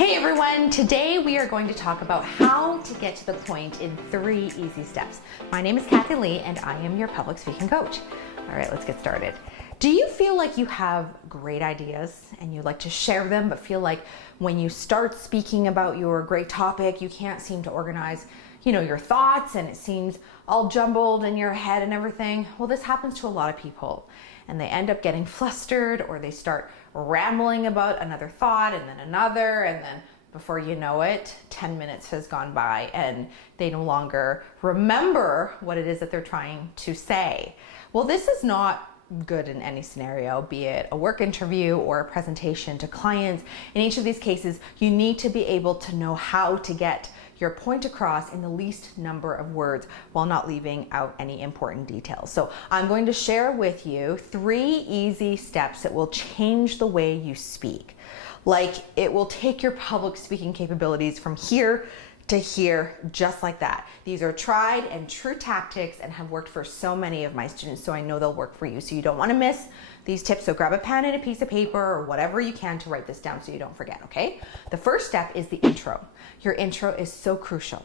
Hey everyone, today we are going to talk about how to get to the point in 3 easy steps. My name is Kathy Lee and I am your public speaking coach. All right, let's get started. Do you feel like you have great ideas and you like to share them, but feel like when you start speaking about your great topic, you can't seem to organize, your thoughts, and it seems all jumbled in your head and everything? Well, this happens to a lot of people, and they end up getting flustered, or they start rambling about another thought and then another, and then before you know it, 10 minutes has gone by and they no longer remember what it is that they're trying to say. Well, this is not good in any scenario, be it a work interview or a presentation to clients. In each of these cases, you need to be able to know how to get your point across in the least number of words while not leaving out any important details. So I'm going to share with you 3 easy steps that will change the way you speak. Like, it will take your public speaking capabilities from here to here, just like that. These are tried and true tactics and have worked for so many of my students, so I know they'll work for you. So you don't want to miss these tips. So grab a pen and a piece of paper or whatever you can to write this down so you don't forget, okay? The first step is the intro. Your intro is so crucial.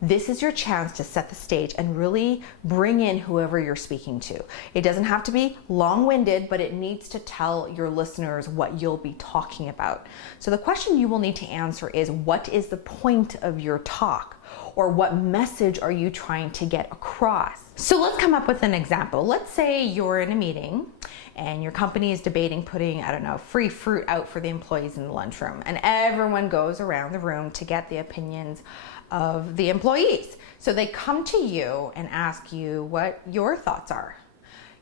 This is your chance to set the stage and really bring in whoever you're speaking to. It doesn't have to be long-winded, but it needs to tell your listeners what you'll be talking about. So the question you will need to answer is, what is the point of your talk? Or what message are you trying to get across? So let's come up with an example. Let's say you're in a meeting and your company is debating putting, free fruit out for the employees in the lunchroom, and everyone goes around the room to get the opinions of the employees. So they come to you and ask you what your thoughts are.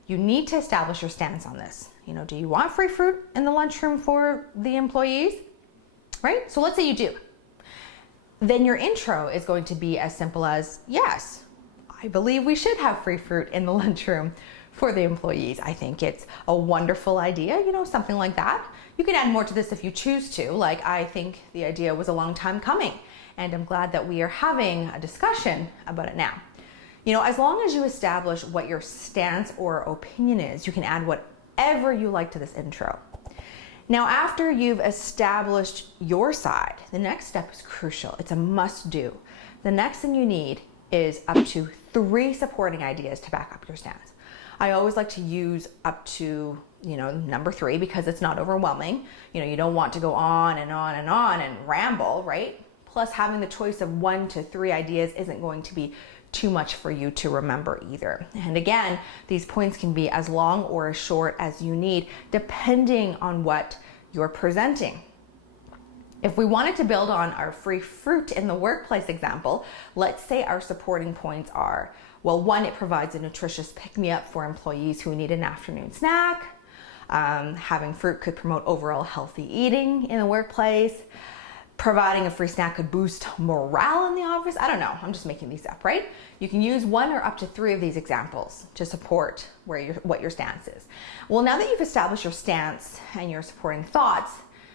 You need to establish your stance on this. Do you want free fruit in the lunchroom for the employees? Right? So let's say you do. Then your intro is going to be as simple as, yes, I believe we should have free fruit in the lunchroom for the employees. I think it's a wonderful idea, something like that. You can add more to this if you choose to, like, I think the idea was a long time coming, and I'm glad that we are having a discussion about it now. As long as you establish what your stance or opinion is, you can add whatever you like to this intro. Now, after you've established your side, the next step is crucial. It's a must-do. The next thing you need is up to 3 supporting ideas to back up your stance. I always like to use up to, number 3, because it's not overwhelming. You don't want to go on and on and on and ramble, right? Plus, having the choice of 1 to 3 ideas isn't going to be too much for you to remember either. And again, these points can be as long or as short as you need, depending on what you're presenting. If we wanted to build on our free fruit in the workplace example, let's say our supporting points are, well, 1, it provides a nutritious pick-me-up for employees who need an afternoon snack. Having fruit could promote overall healthy eating in the workplace. Providing a free snack could boost morale in the office. I don't know, I'm just making these up, right? You can use 1 or up to 3 of these examples to support what your stance is. Well, now that you've established your stance and your supporting thoughts,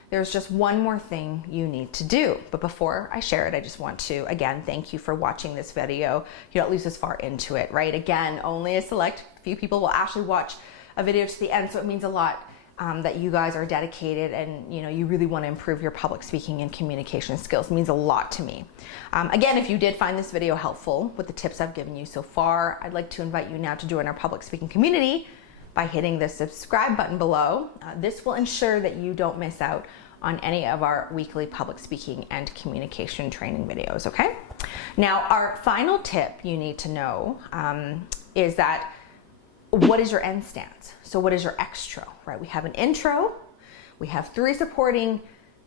there's just one more thing you need to do. But before I share it, I just want to, again, thank you for watching this video. You don't lose this far into it, right? Again, only a select few people will actually watch a video to the end, so it means a lot that you guys are dedicated and you really want to improve your public speaking and communication skills. It means a lot to me. Again, if you did find this video helpful with the tips I've given you so far, I'd like to invite you now to join our public speaking community by hitting the subscribe button below. This will ensure that you don't miss out on any of our weekly public speaking and communication training videos, okay? Now, our final tip you need to know is that what is your end stance? So what is your extra, right? We have an intro, we have 3 supporting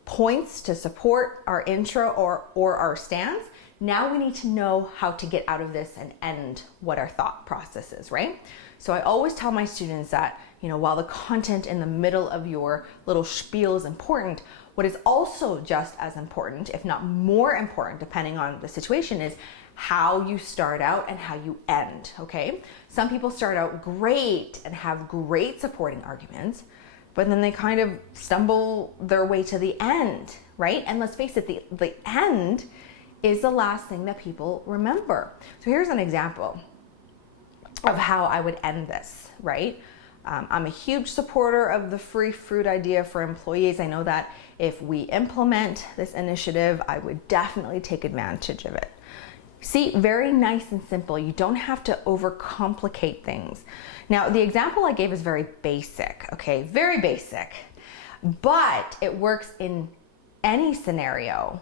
points to support our intro or our stance. Now we need to know how to get out of this and end what our thought process is, right? So I always tell my students that, while the content in the middle of your little spiel is important, what is also just as important, if not more important, depending on the situation, is how you start out and how you end, okay? Some people start out great and have great supporting arguments, but then they kind of stumble their way to the end, right? And let's face it, the end is the last thing that people remember. So here's an example of how I would end this, right? I'm a huge supporter of the free fruit idea for employees. I know that if we implement this initiative, I would definitely take advantage of it. See, very nice and simple. You don't have to overcomplicate things. Now, the example I gave is very basic, okay? Very basic, but it works in any scenario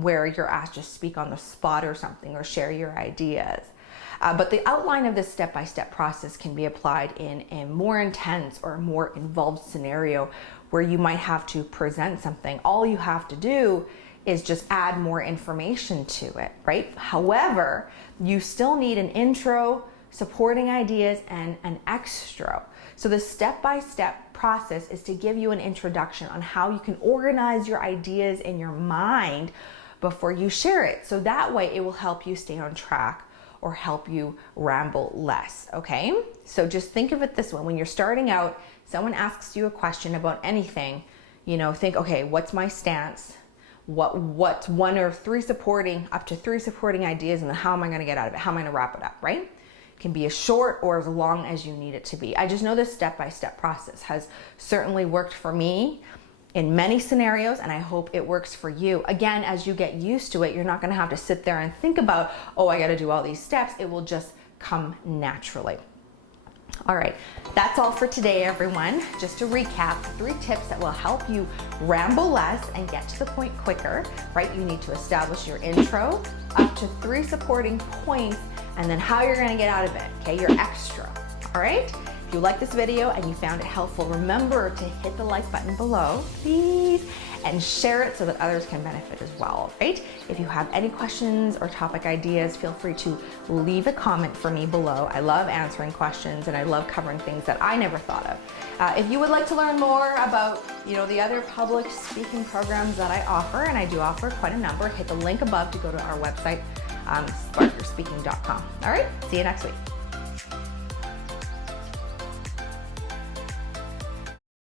where you're asked to speak on the spot or something, or share your ideas. But the outline of this step-by-step process can be applied in a more intense or more involved scenario where you might have to present something. All you have to do is just add more information to it, right? However, you still need an intro, supporting ideas, and an extra. So the step-by-step process is to give you an introduction on how you can organize your ideas in your mind before you share it. So that way it will help you stay on track or help you ramble less, okay? So just think of it this way. When you're starting out, someone asks you a question about anything, think, okay, what's my stance? What's one or three supporting, up to three supporting ideas, and then how am I gonna get out of it? How am I gonna wrap it up, right? It can be as short or as long as you need it to be. I just know this step-by-step process has certainly worked for me in many scenarios, and I hope it works for you. Again, as you get used to it, you're not gonna have to sit there and think about, oh, I gotta do all these steps. It will just come naturally. All right, that's all for today, everyone. Just to recap, 3 tips that will help you ramble less and get to the point quicker, right? You need to establish your intro, up to 3 supporting points, and then how you're gonna get out of it, okay? Your extra, all right? If you like this video and you found it helpful, remember to hit the like button below, please, and share it so that others can benefit as well, right? If you have any questions or topic ideas, feel free to leave a comment for me below. I love answering questions and I love covering things that I never thought of. If you would like to learn more about, the other public speaking programs that I offer, and I do offer quite a number, hit the link above to go to our website, sparkyourspeaking.com. All right, see you next week.